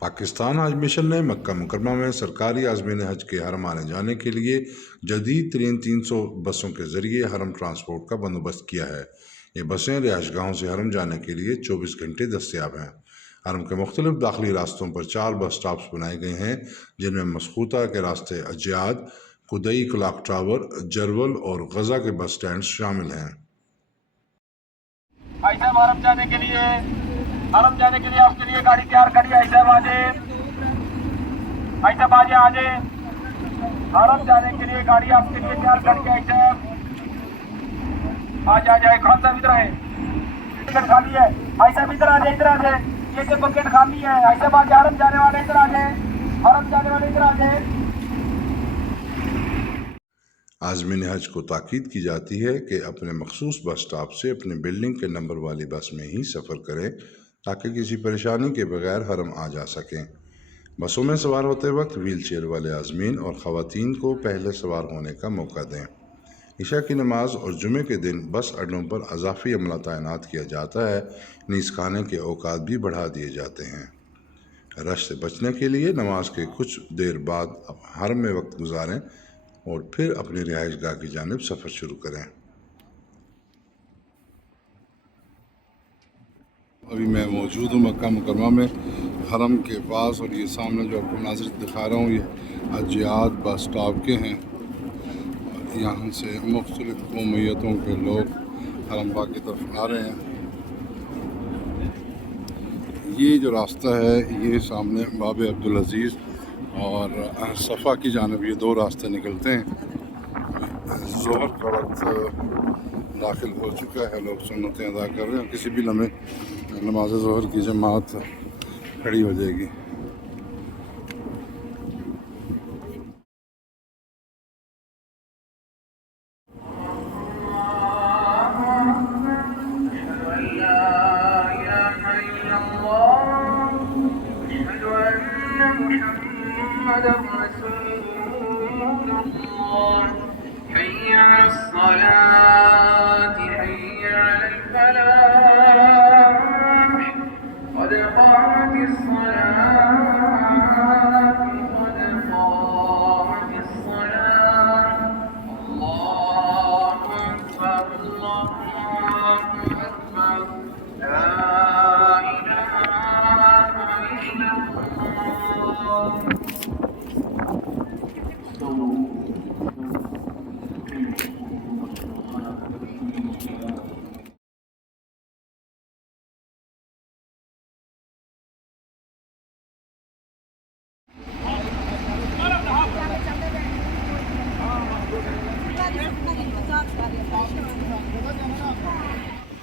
पाकिस्तान हज मिशन ने मक्का मुकरमा में सरकारी आज़मीन हज के हरम आने जाने के लिए जदीद तरीन 300 बसों के ज़रिए हरम ट्रांसपोर्ट का बंदोबस्त किया है। ये बसें रिहाइशगाहों से हरम जाने के लिए 24 घंटे दस्तयाब हैं। हरम के मुख्तलिफ दाखिली रास्तों पर 4 बस स्टॉप्स बनाए गए हैं, जिनमें मसकूता के रास्ते अजियाद, कुदई क्लॉक टावर, जरवल और गजा के बस स्टैंड शामिल हैं। हरम जाने के लिए आपके लिए गाड़ी तैयार करी है। ऐसा बाजे आजे हरम जाने के लिए गाड़ी आपके लिए तैयार करी है। ऐसा आ जाए कौन सा इधर है, टिकट खाली है। ऐसा इधर आ जाए ये जो बकेट खाली है। ऐसा बाजे हरम जाने वाले इधर आ जाए, हरम जाने वाले इधर आ जाए। आज़मीन हज को ताकीद की जाती है कि अपने मखसूस बस स्टॉप से अपने बिल्डिंग के नंबर वाली बस में ही सफ़र करें, ताकि किसी परेशानी के बगैर हरम आ जा सकें। बसों में सवार होते वक्त व्हील चेयर वाले आज़मीन और ख़वातीन को पहले सवार होने का मौका दें। इशा की नमाज और जुमे के दिन बस अड्डों पर अजाफी अमला तैनात किया जाता है। नीज़ खाने के औकात भी बढ़ा दिए जाते हैं। रश से बचने के लिए नमाज के कुछ देर बाद हरम में वक्त गुजारें और फिर अपनी रिहाइशगाह की जानिब सफ़र शुरू करें। अभी मैं मौजूद हूँ मक्का मुकरमा में, हरम के पास, और ये सामने जो आपको नाज़िर दिखा रहा हूँ ये अजियाद बस स्टॉप के हैं। और यहाँ से मुख्तलिफ़ कौमियतों के लोग हरम पाक की तरफ आ रहे हैं। ये जो रास्ता है ये सामने बाब अब्दुल अज़ीज़ और सफ़ा की जानिब ये दो रास्ते निकलते हैं। ज़ोहर का वक्त दाखिल हो चुका है, लोग सुन्नतें अदा कर रहे हैं। किसी भी लम्हे नमाज ज़ोहर की जमात खड़ी हो जाएगी।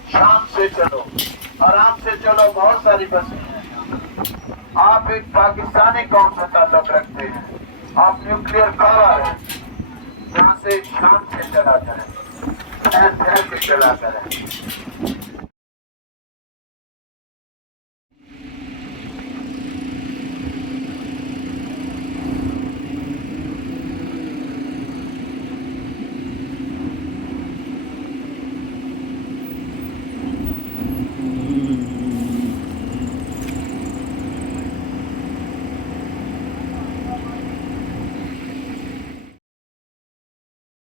शाम से चलो, आराम से चलो, बहुत सारी बसें हैं। आप एक पाकिस्तानी कौम से ताल्लुक रखते हैं, आप न्यूक्लियर पावर है। यहाँ से शाम से चला करें, ठहर के चला करें।